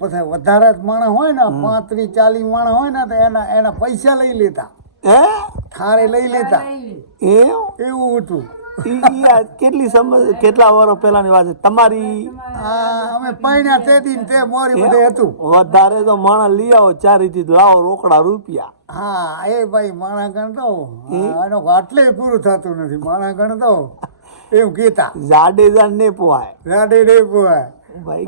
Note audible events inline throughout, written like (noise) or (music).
પછી વધારે જ માણસ હોય ને પાંત્રીસ ચાલીસ માણસ હોય ને તો એના એના પૈસા લઈ લેતા. હે? થારે લઈ લેતા. એવું? એવું હતું. કેટલી સમજ કેટલા વર્ષ પહેલાની વાત છે? તમારી અમે પૈણા તે દિન તે મોરી બધે હતું. વધારે તો માણસ લઈ આવો ચારીથી લાવો રોકડા રૂપિયા. હા એ ભાઈ માણા ગણતો એનો આટલે પૂરું થતું નથી. માણા ગણતો એમ કહેતા. જાડેજા ને પોવાય જાડે ને પોય ભાઈ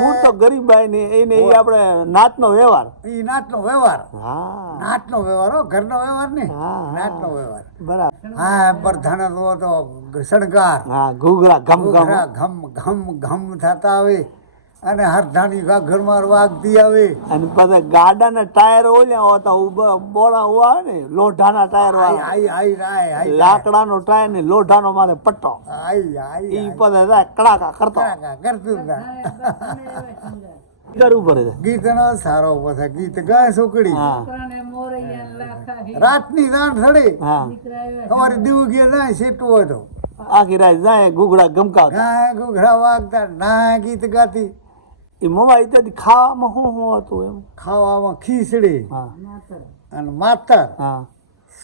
મૂળ તો ગરીબ ને એને એ આપણે નાતનો વ્યવહાર. એ નાટનો વ્યવહાર. હા. નાટનો વ્યવહાર હો ઘરનો વ્યવહાર ને. નાટનો વ્યવહાર. બરાબર. હા તો તો શણગાર. હા ઘૂઘરા ગમ ગમ ઘમ ઘમ ઘમ થતા આવે અને હરધાની ઘરમાં વાગતી આવે. અને પછી ગાડાના ટાયર ઓલ્યા હોતા ઊભા બોરા ઊભા આવે ને લોઢાના ટાયર વાળા. લાકડાનો ટાયર ને લોઢાનો મારે પટ્ટો. ઈ પછી જાય કડાકા કરતો. કરતું હતા કરવું ગીતનો સારો પછી ગીત ગાય છોકરી હા. રાતની દાંત થડી હા. દીવ ગયા ના સેટું હોય તો. આખી રાત જાય ઘૂઘડા ગમકા ગાય ઘૂઘડા વાગતા ના ગીત ગાતી. એ મમ્મા ઇત્યાદિ ખાવામાં શું શું હતું એમ? ખાવામાં ખીચડી અને માતર.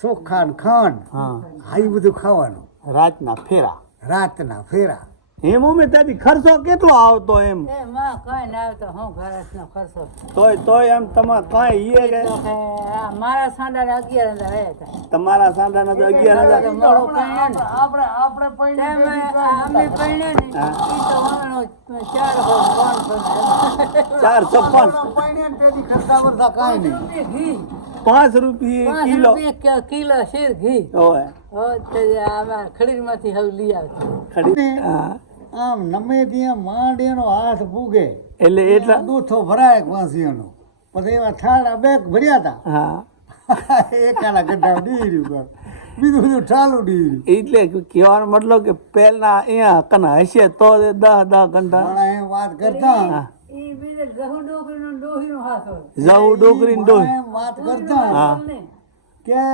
ચોખા ને ખાંડ. હા એ બધું ખાવાનું. રાતના ફેરા. રાતના ફેરા. એમ મમ્મી ત્યાંથી ખર્ચો કેટલો આવતો એમ? એ માં કઈ ના આવતો હું ઘરસનો ખર્ચો. તોય તોય એમ તમારે કઈ ઈએ મારા સાંડા અગિયાર હજાર તમારા સાંડાના તો અગિયાર હજાર. ને. આપણે આપણે અમે ને ચાર હોળ પાંચ ચાર છપ્પન પૈણી તેથી ખર્ચા કરતા કાંઈ નહીં. પાંચ રૂપિયા કિલો. રૂપિયા કિલો શેર ઘી. હોય ખડીર તે આમાં ખડીરમાંથી હવે લઈ આવતા ખડી હા. આમ નમે ત્યાં માંડ એનો હાથ ફૂગે. એટલે એટલા દૂથો ભરાય વાંસીઓનો પછી એવા ઠાડા બે ભર્યા હતા હા. (laughs) એકાના ગઢા ડીર્યું કર બીજું બધું ઠાલું ડીર્યું. એટલે કહેવાનો મતલબ કે પહેલા અહીંયા કના હશે તો દહ દહ ઘંટા એમ વાત કરતા હા ઈ બીજે ગહુ ડોકરીનો ડોહીનો હાથ હોય. જવું ડોકરી ડોહી વાત કરતા કે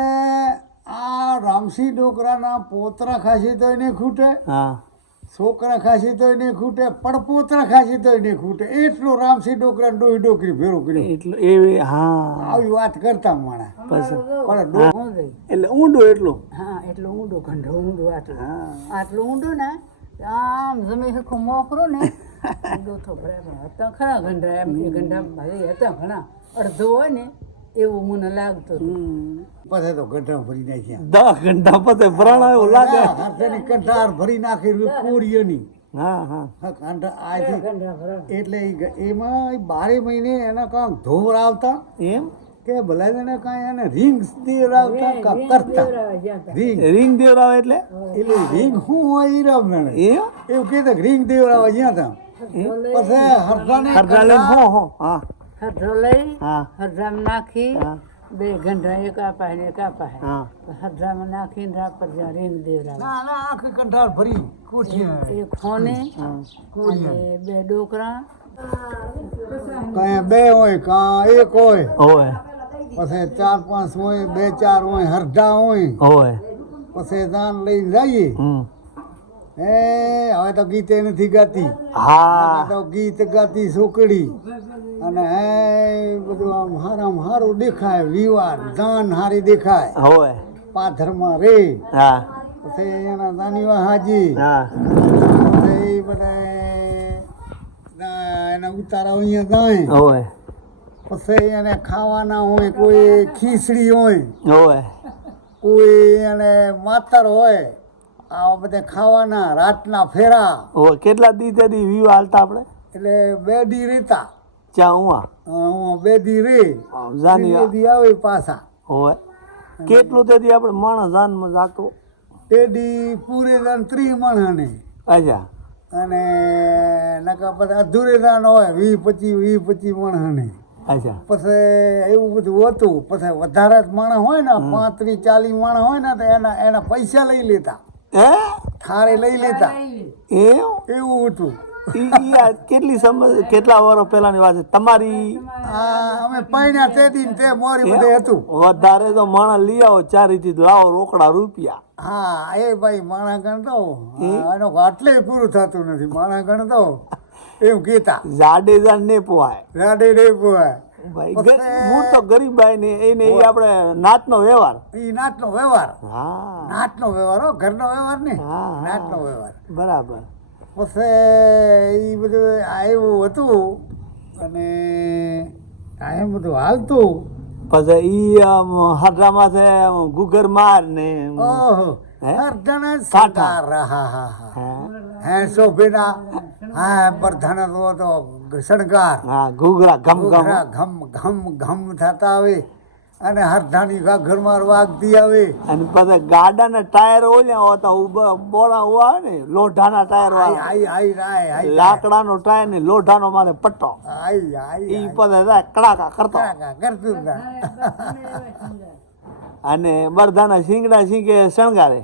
આ રામસી ડોકરાના પોતરા ખાસી તો નહીં ખૂટે. હા. છોકરા ખાસી તોય નહીં ખૂટે પણ પોતરા ખાસી તોય નહીં ખૂટે. એટલો રામસી ડોકરા ડોહી ડોકરી ભેરો કર્યો. એટલો એ હા. આવી વાત કરતા માણા. પછી પણ ડો- એટલે ઊંડો એટલો? હા એટલો ઊંડો ગંઢો ઊંડો આટલો. હા. ઊંડો ઊંડું ને આમ જમી હરખું મોકરો ને (laughs) ઊંડો તો બરાબર હતા ખરા ગંઢા એમ એ ગંઢા ભાઈ હતા ઘણા અડધો હોય ને એવું મને લાગતું. પછી તો ગઢા ભરી નાખ્યા. દસ ઘંટા પછી ભરાણા એવું લાગે? હાથેની કંઠાર ભરી નાખી કોરિયોની હા હા. હા, આથી એટલે એમાં બારે મહિને એના કાંક ધોર આવતા. એમ? કે ભલા એને કાંઈ એને રિંગ દેવરાવતા કરતા. રિંગ. રિંગ દેવરાવે એટલે? એટલે રિંગ શું હોય એ રાવ એવું કહેતા રિંગ દેવરાવા ગયા હતા. પછી હરદાને હરદાને હો હા. હરધો લઈ હરધામ નાખી બે ગંઢા એક આપાય ને એક આપાય હા. હરધામાં નાખીને રાત પર જ્યાં રીંગ ના આખી કંઠાર ભરી કુઠી એક ખોને અને બે ડોકરા. કાંઈ બે હોય કાં એક હોય. હોય. પછી ચાર પાંચ હોય બે ચાર હોય હરધા હોય. હોય. પછી દાન લઈને જઈએ. એ હવે તો ગીતે નથી ગાતી. હા. તો ગીત ગાતી છોકરી. અને હે બધું આમ હારામ હારું દેખાય વિવાર દાન હારી દેખાય. હોય. પાથરમાં રે. હા. પછી એના દાનીવા હાજી. હા. પછી બધા એના ઉતારા અહીંયા ગાય. હોય. પછી એને ખાવાના હોય કોઈ ખીચડી હોય. હોય. કોઈ એને માતર હોય. આ બધા ખાવાના રાતના ફેરા. હોય કેટલા દી દી વ્યૂ હાલતા આપણે? એટલે બે દી રીતા. ચા ઉવા હું બે દી રી. જાની દી આવે પાછા. હોય કેટલું તેથી આપણે માણસ જાનમાં જાતો? તે દી પૂરે દાન ત્રીસ માણસને અચ્છા. અને નકા પછી અધૂરે દાન હોય વીસ પચીસ વીસ પચીસ માણસને અચ્છા. પછી એવું બધું હતું. પછી વધારે જ માણસ હોય ને પાંત્રીસ ચાલીસ માણસ હોય ને તો એના એના પૈસા લઈ લેતા. હે? થારે લઈ લેતા. એવું? એવું હતું. કેટલી સમજ કેટલા વર્ષ પહેલાની વાત છે? તમારી? અમે પૈણા તે દિન તે મોરી બધે હતું. વધારે તો માણસ લઈ આવો ચારીથી લાવો રોકડા રૂપિયા. હા એ ભાઈ માણા ગણતો એનો આટલે પૂરું થતું નથી. માણા ગણતો (laughs) એમ કહેતા. જાડેજા ને પોવાય રાડે ને પોવાય ભાઈ મૂળ તો ગરીબાઈ ને એને એ આપણે નાતનો વ્યવહાર. એ નાટનો વ્યવહાર. હા. નાટનો વ્યવહાર હો ઘરનો વ્યવહાર ને. નાટનો વ્યવહાર. બરાબર. પછી એ બધું આવ્યું હતું અને એમ બધું હાલતું. પછી ઈ આમ હાડરામાંથી આમ ગુગર માર ને ઓહો હે? અર્ધન કાંઠા. સંકાર હા હા હા. શોભેના. હા પ્રધાન તો તો શણગાર. હા ઘૂઘરા ઘમ ઘમ ઘમ ઘમ ઘમ થતા આવે અને હરધાની ઘરમાં વાગતી આવે. અને પછી ગાડાના ટાયર ઓલ્યા હોતા ઊભા બોરા ઉવા ને લોઢાના ટાયર આઈ આઈ રાય આઈ લાકડાનો ટાયર ને લોઢાનો માથે પટ્ટો. આઈ આઈ ઈ પછી કડાકા કરતો. કડાકા કરતું અને બરધાના શીંગડા શીંગે શણગારે.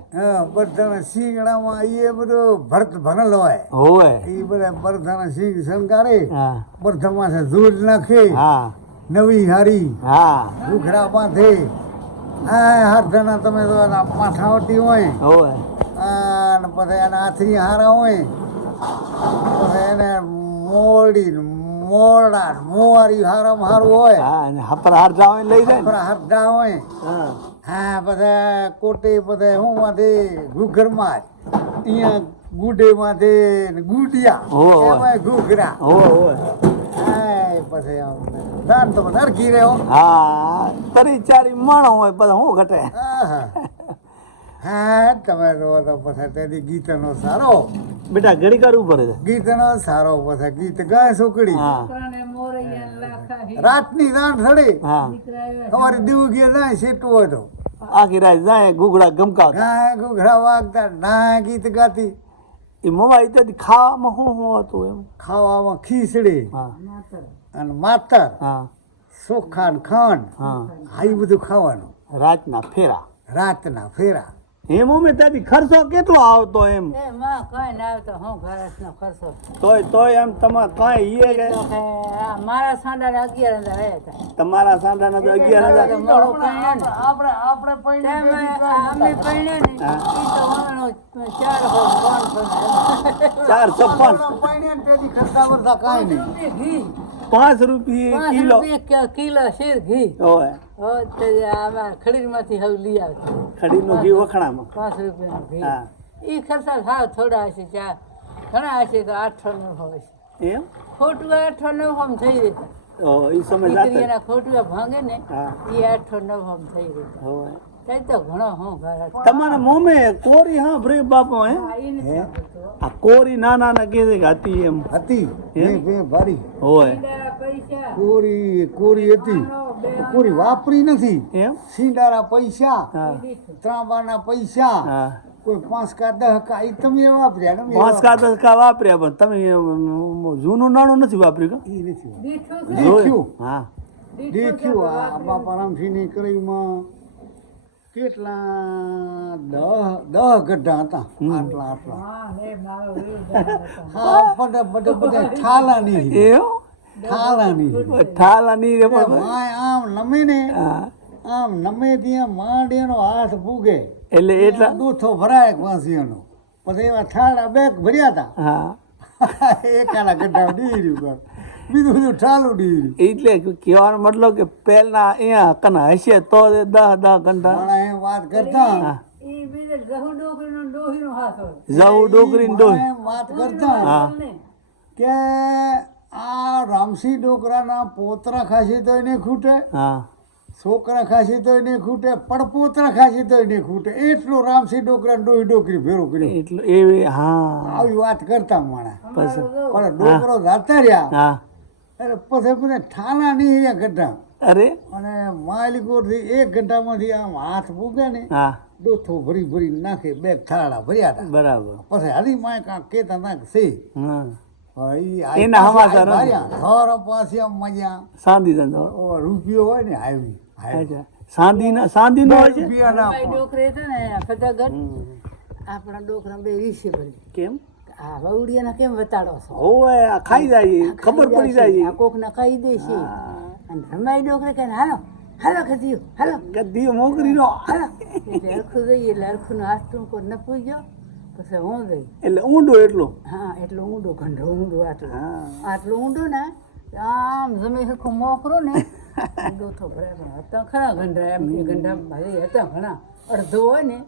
બરધાના શીંગડામાં એ બધું ભરત ભરેલ હોય. હોવે. એ બધા બરધાના શીંગ શણગારે બરધામાં દૂધ નાખે હા. નવી હારી હા. ઘૂઘરા બાંધે. હા હરધાના તમે તો એના માથાવટી હોય. હોય અને પછી એના હાથની હારા હોય. પછી એને મોડી મોડા મોવારી હારામાં હારું હોય. હા અને હપર હાર જાવ લઈ જાય હપરા હરધા હોય. હા. હા બધા કોટે બધા હું માંથી ઘૂઘરમાં જ. અહીંયા ગુડે માંથી ને ગુડિયા. હો, હો. ઘૂઘરા. હોવે હોવે. હા પછી આમ દાન તો અરખી રહ્યો. હા તરી ચારી માણો હોય બધા શું ઘટે. હા તમે તો તો પછી તેથી ગીતનો સારો. બેટા ઘડી કરવું પડે ગીતનો સારો પછી ગીત ગાય છોકરી હા. મોરૈયા લાખા હી (laughs) રાતની હા. દીકરા તમારે દીવ ગયા જાય સેટું હોય તો. આખી રાત જાય ઘૂઘડા ગમકા ગાય ઘૂઘડા વાગતા ના ગીત ગાતી. એ મમ્મા એ તો ખાવામાં શું શું હતું એમ. ખાવામાં ખીચડી હા. માતર. અને માતર. હા. ચોખા ખાંડ. હા. આ બધું ખાવાનું. રાતના ફેરા. રાતના ફેરા. મમ્મી ત્યાંથી ખર્ચો કેટલો આવતો એમ? એ માં કઈ ના આવતો. હું ઘરસનો ખર્ચો? તોય તોય એમ તમારે કઈ ઈએ કે તો મારા સાંડા અગિયાર હજાર આવ્યા હતા તમારા સાંડાના તો અગિયાર હજાર. મોડો પરણ્યો ને. આપણે આપણે પૈણે અમે પૈણે ને ઈ તો વાણો ચાર હો પાંચ હો ચાર છપ્પન. ખર્ચા કરતા કાઈ નહીં. ઘી. પાંચ રૂપિયા કિલો. કિલો શેર ઘી. હોય આમાં ખડીરમાંથી હવે લઈ આવતી ખડીનું ઘી વખણામાં. પાંચ રૂપિયાનું ઘી. એ ખર્ચા સાવ થોડા હશે ચાર. ઘણા હશે તો આઠસો હોય. છે એમ? ખોટું આઠસો નવ હોમ થઈ રહેતા ઓ એ સમય દીકરીના ખોટું ભાંગે ને એ આઠસો નવ હોમ થઈ રહેતા હોય તમારા મોમે કોરી હા બ્રે બાપો હે? આ કોરી ના ના છે કે હતી એમ. હતી. ભારી. હોય કોરી કોરી હતી. કોરી વાપરી નથી. એમ? સિંડારા પૈસા ત્રાંબાના પૈસા કોઈ પાંચ કા દસ કા એ તમે વાપર્યા ને પાંચ કા દસ કા વાપર્યા પણ તમે જૂનું નાણું નથી વાપર્યું એ નથી. હા દેખ્યું આ બાપા રામસિંહની કરીમાં કેટલા દહ દહ ગઢા હતા. આટલા આટલા. હા બધા બધા બધા ઠાલાની ઠાલાની ઠાલા ની રે એટલે આમ નમે ને આમ નમે ત્યાં માંડીનો હાથ ભૂગે. એટલે એટલા દૂથો ભરાય વાંસીનો પછી એવા ઠાલા બેગ ભર્યા હતા. હા. (laughs) એકાના ગઢા ડી રહ્યું બીજું બધું ઠાલું ડી. એટલે કહેવાનો મતલબ કે પહેલા અહીંયા કના હશે તો દસ દસ ઘંટા. વાત કરતા. જવું ડોકરી ડોહી. વાત કે આ રામસિંહ ડોકરાના પોતરા ખાસી તો એને ખૂટે. હા. છોકરા ખાસી તો એને ખૂટે. પડપોતરા ખાસી તો એને ખૂટે. એટલું રામસી ડોકરા ડોહી ડોકરી ભેરો કર્યો. એટલું એવી હા. આવી વાત કરતા માણા. પછી. પણ ડોકરો જાતા રહ્યા. એટલે પછી બધા ઠાલા નહીં રહ્યા ઘટા અરે? અને માલિકોથી એક ઘંટામાંથી આમ હાથ મૂકે ને હા. દોથો ભરી ભરી નાખે બે થાળા ભર્યા હતા. બરાબર. પછી હરી માય કાંક કેતા નાખ છે હા. હવે ઈ આ એના બાર્યા. ઘર આમ મજા સાંધી ધંધો. રૂપિયો હોય ને આવી અચ્છા. સાંધી ના સાંધી નો હોય છે ને ફતેહગઢ આપણા ડોકરા બે વીસે ભરી કેમ? આ વવડિયાના કેમ વતાડો છો? હોવે આ ખાઈ જાય ખબર પડી જાય આ કોક કોકને ખાઈ દે છે. હા. અને રમાઈ ડોકરે કે હાલો હાલો ખધીયો હાલો. ગદ્દી મોકરી નો હાલો. હરખું જઈએ એટલે લરખું હાથ ટૂંકો ન ગયો પછી હું ગઈ. એટલે ઊંડો એટલો? હા એટલો ઊંડો ઘંડો ઊંડો આટલો. હા. ઊંડો ઊંડું ને આમ જમે હરખું મોકરો ને દોથો બરાબર હતા ખરા ગંઢા એમ ગંઢા ભાઈ હતા ઘણા અડધો હોય ને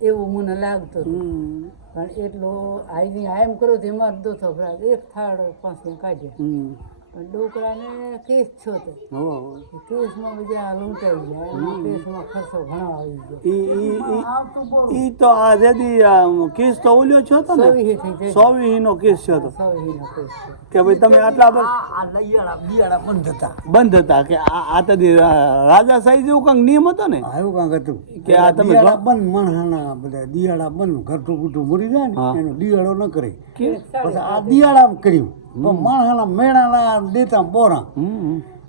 એવું મને લાગતું હતું. પણ એટલો આઈની આમ કરો તો એમાં અડધો થો એક થાળ પાંચ કાઢ્યા. ડોકરાને કેસ છો તો. કેસમાં બધા લૂંટાઈ ગયા. કેસમાં ખર્ચો ઘણો આવી ગયો. ઈ ઈ ઈ ઈ તો આ જેદી કેસ તો ઓલ્યો છો તો ને? સવી નો કેસ છો તો. કે ભાઈ તમે આટલા બધા આ બંધ હતા. બંધ હતા કે આ આ તો રા- રાજા સાહેબ જેવું કંઈક નિયમ હતો ને? એવું કંઈક હતું. કે આ તમે બંધ મણહાના બધા દિયાળા બંધ ઘરટું બુટું મરી જાય. ને એનો દિયાળો ન કરે. પછી આ દિયાળા કર્યું. તો માણસાના મેણાના દેતા બોરા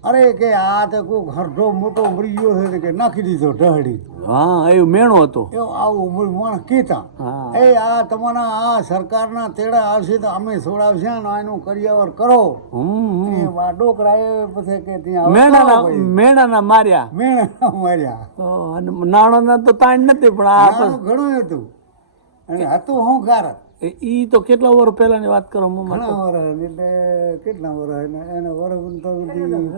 અરે કે આ તો કોઈક હરઢો મોટો મળી ગયો છે કે નાખી દીધો ઢહડી. હા એવું મેણો હતો. એવો આવું માણસ કહેતા. એ આ તમારા આ સરકારના તેડા આવશે તો અમે છોડાવશે ને એનું કરિયાવર કરો. હમ, એ પછી કે ત્યાં મેણાના મેણાના માર્યા. મેણાના માર્યા. નાણાના તો તાણ નથી પણ આ ઘણું હતું. અને હતું હું કારણ એ- તો કેટલા વર્ષ પહેલાની વાત કરો મમ્મા એટલે કેટલા વર્ષ એને એને વર્ષ તો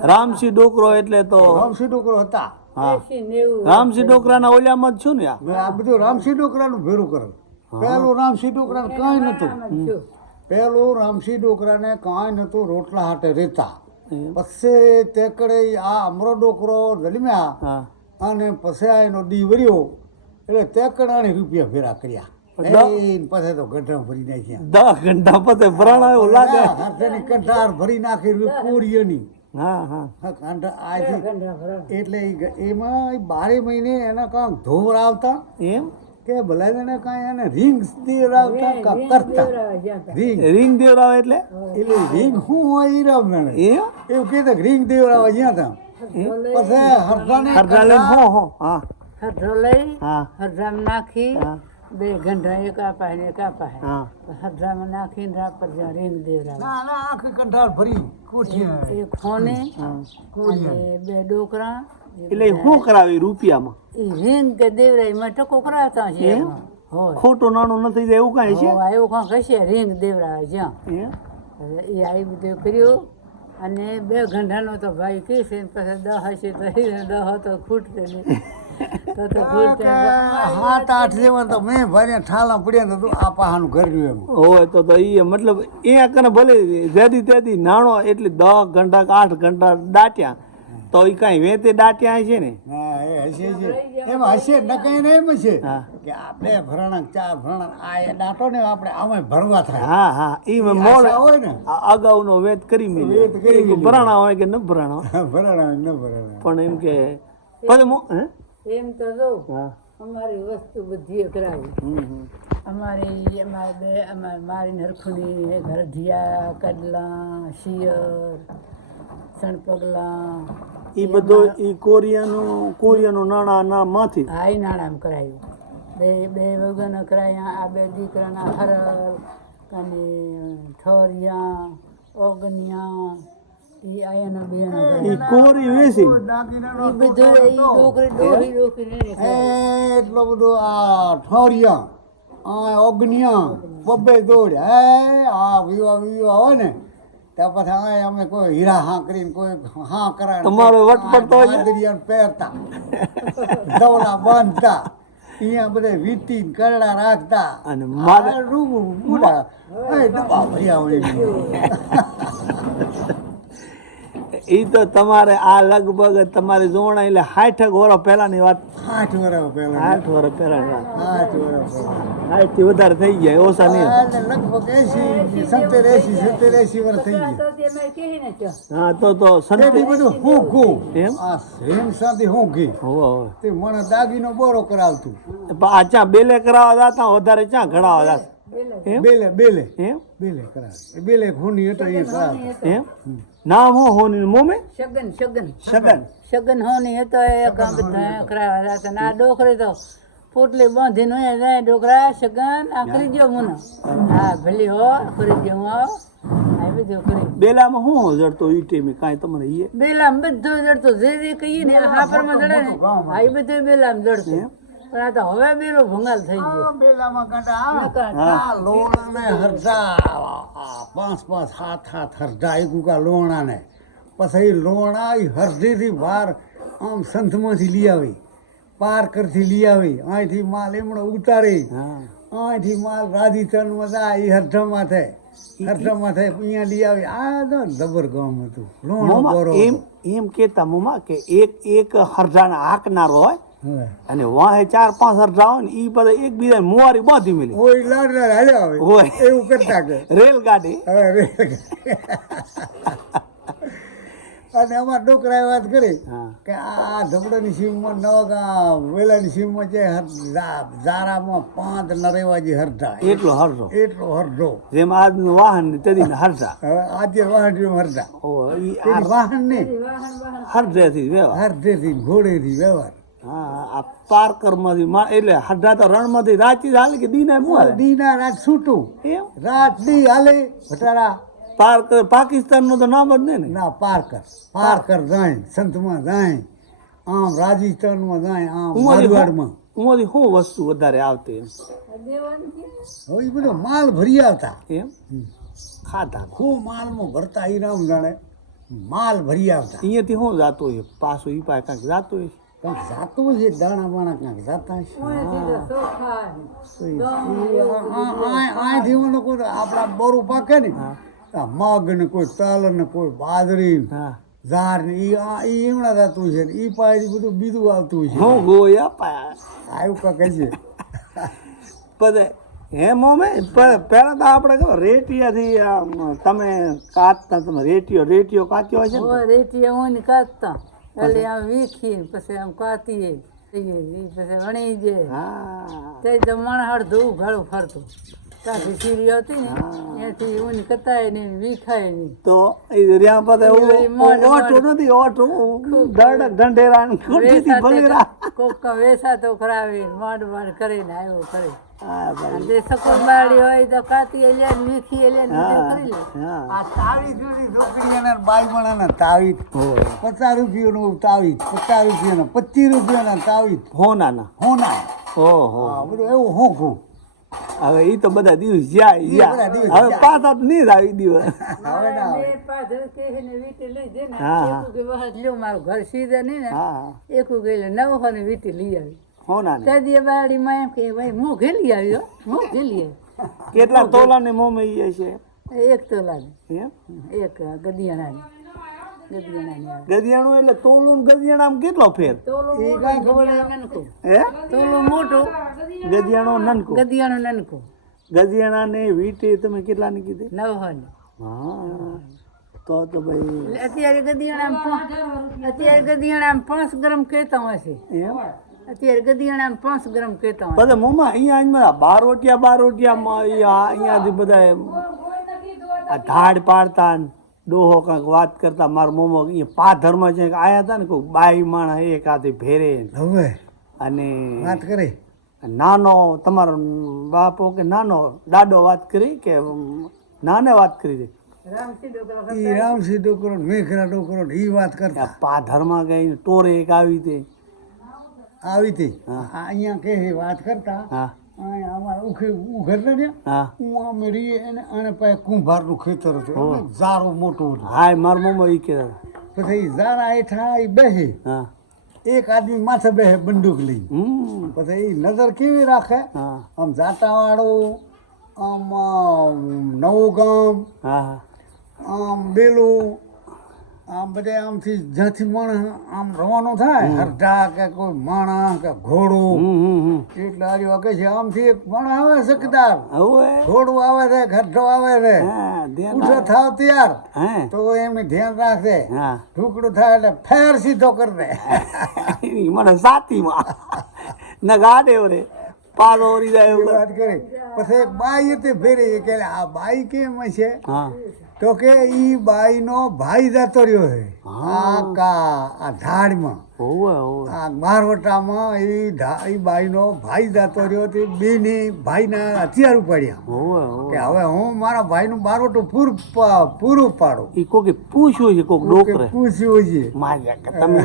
રામસિંહ ડોકરો એટલે તો રામસિંહ ડોકરો હતા. રામસિંહ ડોકરાના ઓલિયામાં જ છું ને આ. બધું રામસિંહ ડોકરાનું ભેરું કરે પહેલું રામસિંહ ડોકરા કાંઈ નતું. પહેલું રામસિંહ ડોકરાને કાંઈ નતું રોટલા હાટે રહેતા. પછી તે તેકડે આ અમરો ડોકરો જન્મ્યા અને પછી આ એનો દી વર્યો. એટલે તેકડાને રૂપિયા ફેરા કર્યા. પછી તો ગઢા ભરી નાખ્યા. દસ ઘંટા પછી ભરાણા એવું લાગે? હાથેની કંઠાર ભરી નાખી કોરિયની હા હા. એટલે એમાં બારે મહિને એના કાંક ધોર આવતા એમ? કે ભલે એને કાંઈ એને રિંગ દેવડાવતા કરતા? દેવરાવા. રિંગ. રિંગ દેવરાવે એટલે? એટલે રિંગ શું હોય ઈ રામ જાણે. એવું કહેતા કે રિંગ દેવડાવવા ગયા તા પછી હરદાને હરદા લઈને હો હો હા. હરધો લઈ હા. નાખી હા. બે ગંઢા એક આપાય ને એક આપાય. હા. હરધામાં નાખીને રાખ પર જ્યાં રેમ દેવરા ના ના આખી ભરી કુઠી એક ખોને અને બે ડોકરા. એટલે શું કરાવી રૂપિયામાં? એ રીંગ કે દેવરાઈમાં ટકો કરાવતા છે. ખોટો નાનો નથી જાય એવું કાંઈ છે? એવું આવ્યો કાંક રેંગ રીંગ દેવરાવે જ્યાં. એ આવી બધું કર્યું અને બે ઘંટાનો તો ભાઈ કહે છે પછી દહ હશે તો દહ તો ખૂટશે નહીં. સાત આઠ જેવા તો મેં ભર્યા ઠાલા પડ્યા ને તો આ પાહાનું ઘર રહ્યું એમ હોય તો તો એ મતલબ એ કને ભલે જેદી તેદી નાણો એટલે દસ ઘંટા આઠ ઘંટા દાટ્યા તો એ કાંઈ વેતે દાટ્યા છે ને? ના એ હશે છે એમ હશે નકાઈ ને એમ છે હા. કે આ બે ચાર ભરાણા આ એ દાંટો ને આપણે આમાં ભરવા થાય. હા હા. એ મોડ હોય ને. આ અગાઉનો વેત કરી મેલ્યો. વેત કરી ભરાણા હોય કે ન ભરાણા? (laughs) ભરાણા હોય ન ભરાણા. પણ એમ કે પછી હે? એમ તો જો હા. અમારી વસ્તુ બધી કરાવી હમ, હમ. અમારે અમારે બે અમારે મારી નરખુની ઘરધિયા કડલા શિયર સણપગલા એ બધું એ કોરિયાનું કોરિયાનું નાણા ના માંથી? આ ઈ નાણાં કરાયું. બે બે વગન કરાયા આ બે દીકરાના હરલ અને ઠોરિયા ઓગનિયા કોરી વેસી ઈ બધું ઈ ડોકરી ડોહી ડોકરી એટલો બધો આ ઠોરિયા આ બબ્બે દોડ. હે આ વિવા વિવા હોય ને ત્યાં પછી આ અમે કોઈ હીરા હા કરીને કોઈ હા કરાય તમારો વટ પડતો હોય પહેરતા. દવડા બાંધતા. અહીંયા બધે વીટી કરડા રાખતા. અને મારે આ બુડા એ ડબ્બા ભર્યા હોય. ઈ તો તમારે આ લગભગ તમારે જોવણા એટલે સાઠ વર્ષ પહેલાની વાત. આઠ વર્ષ પહેલા આઠ વર્ષ પહેલાની વાત. આઠ વર્ષ પહેલા સાઠથી વધારે થઈ ગયા ઓછા નહીં આ લગભગ એસી સત્તર એસી સત્તર એસી વર્ષ થઈ ગયા. હા તો તો તેથી બધું હું ઘું. એમ? આ રેમ સાથે હું ઘી. હો તે મને દાગીનો બોરો કરાવતું. આ ચા બેલે કરાવવા જતા વધારે ચા ઘડાવા જતા એમ? બેલે બેલે. એમ? બેલે કરાવે. બેલે ખૂની હતો એ કરાવતા. એમ? નામ હું હોની મોમે સગન સગન સગન સગન હોની તો એક કરાવ્યા હતા ના ડોકરે તો પોટલી બાંધી નો જાય ડોકરા સગન આ કરી દો મને હા ભલી હો કરી દો હું આવો. આ કરી. બેલામાં હું જડતો ઈ ટાઈમે કાંઈ તમારે ઈ બેલામ બધો જડતો જે જે કહીએ ને હાપરમાં જડે ને આ બધું બેલામ જડતો પણ આ તો હવે બેલો ભંગાલ થઈ ગયો. આ બેલામાં કાંટા લોણાને હરજા પાંચ પાંચ હાથ હાથ હરજા એક ઉકા લોણાને. પછી લોણા હરધેથી બહાર આમ સંથમાંથી લઈ આવી. પારકરથી લઈ આવી. અહીંથી માલ એમણે ઉતારી. અહીંથી માલ રાજસ્થાનમાં જાય એ હરઠામાં થાય. હરઠામાં થાય અહીંયા લઈ આવી. આ તો જબર ગામ હતું. લોણો એમ એમ કેતા મોમા કે એક એક હરજાને હાંકનારો હોય અને વાહે ચાર પાંચ હરજા જાવ ને એ બધા એકબીજા મોવારી બાંધી મિલી. ઓય લાડ લાડ હાલે આવે. ઓય. એવું કરતા કે. (laughs) રેલગાડી. હવે અને અમારા ડોકરાએ વાત કરી હા. કે આ ધમડાની સીમમાં નવા વેલાની સીમમાં છે ઝારામાં જા- જારામાં પાંચ નરેવાજી હરતા એટલો હરજો. એટલો હરડો જેમ આજનું વાહન ને તેદી હરજા. આજે વાહન હરધા. હરતા ઓ આ વાહન નહીં. હરજેથી વ્યવહાર. હરધેથી ઘોડેથી વ્યવહાર. હા આ પારકરમાંથી મા એટલે હડા તો રણમાંથી રાચી હાલે કે દીના મુહાલે દીના રાત છૂટું. એમ? રાત દી હાલે ભટારા પારકર પાકિસ્તાનનું તો નામ જ નહીં ને? ના પારકર પારકર જાય સંતમાં જાય આમ રાજસ્થાનમાં જાય આમ મારવાડમાં. ઉમાંથી શું વસ્તુ વધારે આવતી એમ? એ બધો માલ ભરી આવતા. એમ? ખાતા ખૂબ માલમાં ભરતા એ રામ જાણે. માલ ભરી આવતા. અહીંયાથી શું જાતું હોય? પાછું ઈ પાસે કાંઈક જાતું હોય? કંઈક જાતું છે દાણા બાણા કંઈક જાતા આથી ઓલો કોઈ આપણા બોરું પાકે ને મગ ને કોઈ તલ ને કોઈ બાજરી ઝાર ને આ એ એમણા જાતું છે એ પાસે બધું બીજું આવતું છે હું ગોયા પા આવું કાંક છે. બધે હે મોમે પહેલાં તો આપણે ખબર રેટિયાથી તમે કાચતા તમે રેટિયો રેટિયો કાચ્યો છે રેટિયા હોય ને કાઢતા એટલે આમ વીખી પછી આમ કાતીએ પછી વણી જાય હા. તે જમણ અડધું ઘણું ફરતું. ત્યાંથી સીરી આવતી ને ત્યાંથી ઊન કતાય નહીં વીખાય નહીં. તો રહ્યા પાસે ઓટું નથી ઓટું દંડ ઢંઢેરા ને કોક વેસા તો ખરાવી માંડ માંડ કરીને આવ્યો કરે હા અને જે હોય તો કાતી લે વીખી લે હા તાવીજ જોડી છોકરીઓના બાઈમણાના તાવીજ પચાસ રૂપિયાનું તાવીજ પચાસ રૂપિયાના પચીસ રૂપિયાના તાવીજ હોનાના. હોના. ઓહો. હા બધું એવું હોંખું. હવે એ તો બધા દિવસ જાય દિવસ હવે જાય. પાછા નહીં આવી. દિવસ હા, હા. મારું ઘર સીધે નહીં ને હા એકું ગયેલું નવસો ને વીટી લઈ આવી. હોનાને. ત્યાંથી એ બાળીમાં એમ કે ભાઈ હું ઘેલી આવ્યો હું ઘેલી આવી (laughs) કેટલા તોલાની મોમે ઈ છે? એક તોલાની. એમ? એક ગદિયાણાની. ગદિયાણાની એટલે તોલું ને ગધિયાણામાં કેટલો ફેર? એ કાંઈ ખબર નનકું હે? તોલું મોટું. ગદિયાણો નનકો ગદિયાણું નનકું ગધિયાણાને વીટી તમે કેટલાની કીધી? નવસોની હા. તો તો ભાઈ અત્યારે ગદિયાણા પાંચ અત્યારે ગદિયાણામાં પાંચ ગ્રામ કહેતા હોય છે. એમ? અત્યારે ગદિયાણા પાંચ ગ્રામ કહેતા હોય. બધા મોમાં અહીંયા અહીંયા બારોટિયા બાર રોટિયામાં અહીંયાથી બધા આ ઢાળ પાડતા ડોહો કાંઈક વાત કરતા મારા મોમો અહીંયા પાધરમાં છે આયા હતા ને કોઈ બાઈ માણસ એક હાથે ભેરે હવે? અને વાત કરે. નાનો તમારો બાપો કે નાનો દાડો વાત કરી કે નાને વાત કરી દે રામસિંહ ડોકરા ડોકરો મેઘરા ડોકરો એ વાત કરતા. પા પાધરમાં ગઈ ટોરે એક આવી હતી આવી હતી હા. અહીંયા કે વાત કરતા. હા. અમારા ઉખે ઉઘર ને હા. હું આમ રહીએ એને આને પાસે કુંભારનું ખેતર હતું. ઝારો મોટો હાય મારા મોમો ઈ કહેતા હતા. પછી ઝારા હેઠા એ બેહે. હા. એક આદમી માથે બેહે બંદૂક લઈ હમ. પછી એ નજર કેવી રાખે? હા. આમ જાટાવાળું આમ નવું ગામ હા હા. આમ બેલું આમ બધે આમથી જ્યાંથી માણસ આમ રવાનું થાય હરઢા કે કોઈ માણસ કે ઘોડું એટલે આજે વાગે છે આમથી એક માણસ આવે શકદાર. ઘોડું આવે છે ઘરઢો આવે છે. ઉઠો થાવ તૈયાર. હે? તો એમને ધ્યાન રાખશે હા. ઢુકડું થાય એટલે ફેર સીધો કરી (laughs) દે મને સાતીમાં. માં ગાડે ઓરે. પાડો ઓરી જાય. વાત કરી. પછી એક બાઈ હતી ફેરી કે આ બાઈ કેમ છે હા. તો કે એ બાઈનો ભાઈ જતો રહ્યો છે. હા. કા આ ધાડમાં આ મારવટામાં ધા- બાઈનો ભાઈ જતો રહ્યો તે બેને ભાઈના હથિયાર ઉપાડ્યા. કે હવે હું મારા ભાઈનું બારોટું પૂરું પૂરું પાડું એ કોકે પૂછ્યું છે કોક ડોકરે? પૂછ્યું છે. માર્યા તમે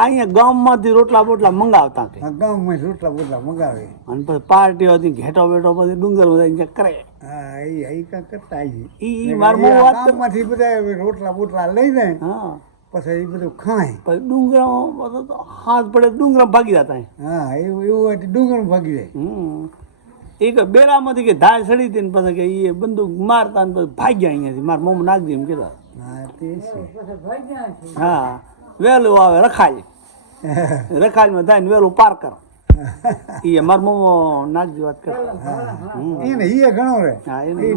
અહીંયા ગામમાંથી રોટલા બોટલા મંગાવતા કે? ગામમાં રોટલા બોટલા મંગાવે. અને પછી પાર્ટી હતી ઘેટો બેઠો પછી ડુંગર બધા કરે. હા એ એ કરતા. ઈ માર મોં વાત બધા રોટલા બોટલા લઈને હા. પછી એ બધું ખાય. પછી ડુંગરામાં હાથ પડે ડુંગરા ભાગી જતા હા. એવું એવું હોય તો ડુંગર ભાગી જાય. હમ. એ કે બેરામાંથી કે ધાર ચડી હતી ને પછી કે એ બંદૂક મારતા ને પછી ભાગ્યા અહીંયાથી. મારા મોમ નાખી દે એમ કીધા હા તે છે. હા વહેલું આવે રખાય. (laughs) રખાજમાં થાય ને વહેલું પાર કર. (laughs) એ મારા મોમો નાગજી વાત કરે હમ. એને એ ઘણો રે હા, એને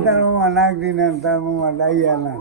નાગજી ને તાર તારમાં ડાયા ના.